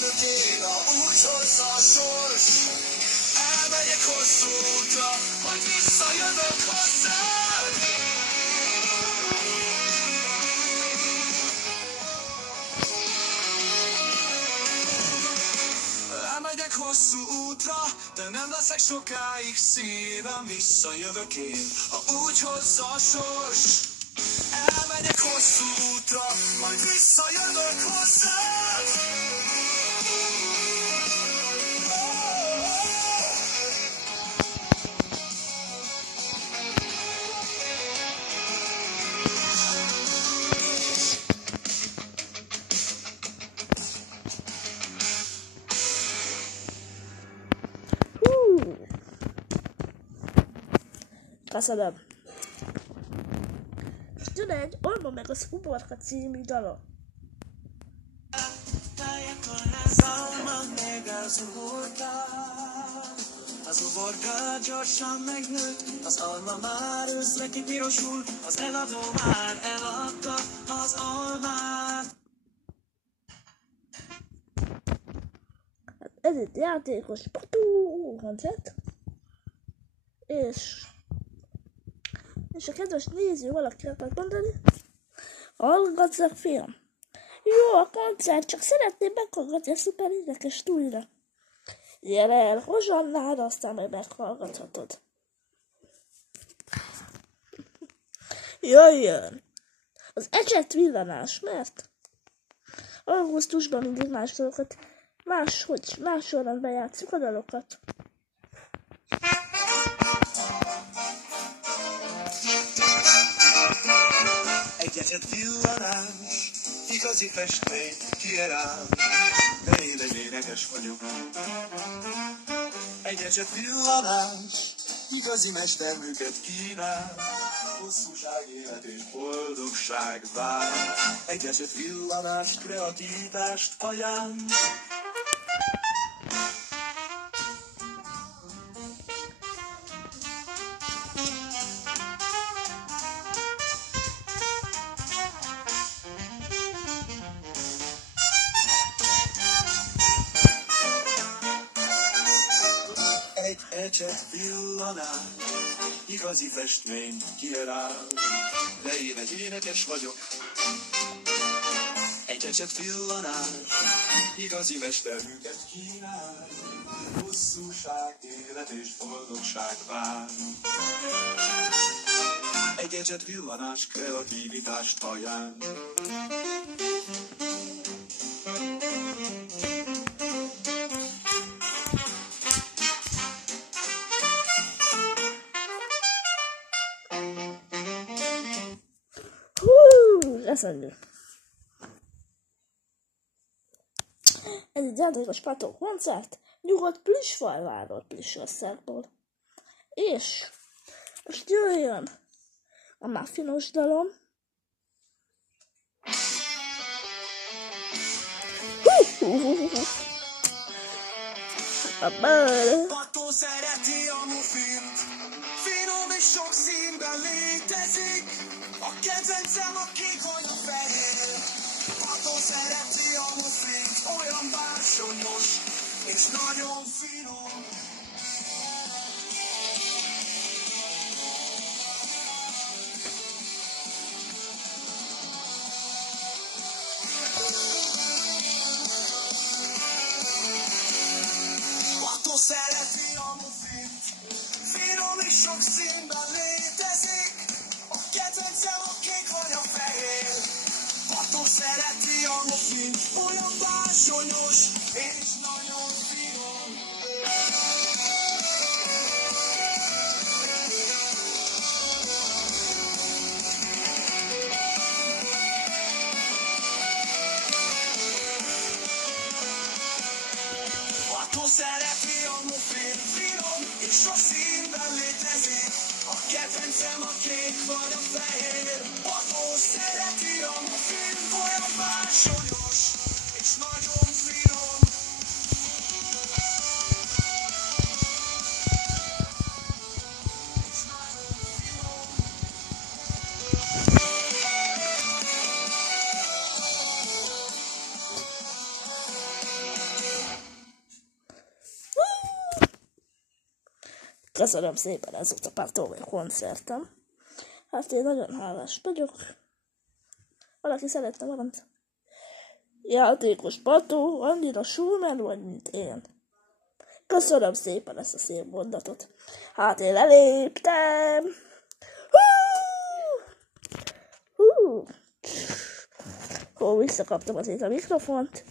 jövök én, a úgy hozza a sors. Elmegyek hosszú útra, majd visszajövök hozzád. Elmegyek hosszú útra, de nem leszek sokáig szívem. Visszajövök én, ha úgy hozza a sors. Elmegyek hosszú útra, majd visszajövök hozzád. Köszönöm. És jön egy Alma meg az Uborka című dala. Az uborka gyorsan megnőtt, az alma már őszre kipirosul, az eladó már eladta az almát. Ez itt játékos koncert. És a kedves néző valaki akar mondani, hallgassák film. Jó a koncert, csak szeretném meghallgatni a szuper érdekes túlra. Gyere el Hozsannára, aztán majd meghallgathatod. Jöjjön! Az ecset villanás, mert augusztusban mindig más dolgokat, más sorrendben játsszuk a dalokat. Egy ecset villanás, igazi festmény, kierám, de én egy énekes vagyok. Egy ecset villanás, igazi mesterműket kínál, hosszúság, élet és boldogság vár. Egy ecset villanás, kreativitást ajánl. Ecset villanás, igazi festmény kierál, de én egy énekes vagyok. Egy ecset villanás, igazi mesterműket kínál, hosszúság, élet és boldogság vár. Egy ecset villanás, kreativitást ajánl. Eszendő. Ez egy játékos Pató koncert, nyugodt plüssfalváról, plüssországból. És most jöjjön a muffinos dalom. Pató szereti a muffint, finom és sok színben létezik. A kedvencem a kék vagy a fehér. Pató szereti a muffint, olyan bársonyos és nagyon finom. Pató szereti a muffint, finom és sok színben létezik. A kedvencem a kék vagy a fehér. Pató szereti a muffint, olyan bársonyos és nagyon finom. Pató szereti a muffint, finom és sok színben létezik. A kedvencem a kék vagy a fehér. Pató szereti a muffint, olyan bársonyos és nagyon finom. Köszönöm szépen, ez volt a Pátoly koncertem. Hát én nagyon hálás vagyok. Valaki szeretne valamit? Játékos Pató, annyira Schulman vagy, mint én. Köszönöm szépen ezt a szép mondatot. Hát én leléptem. Hú, visszakaptam azért a mikrofont.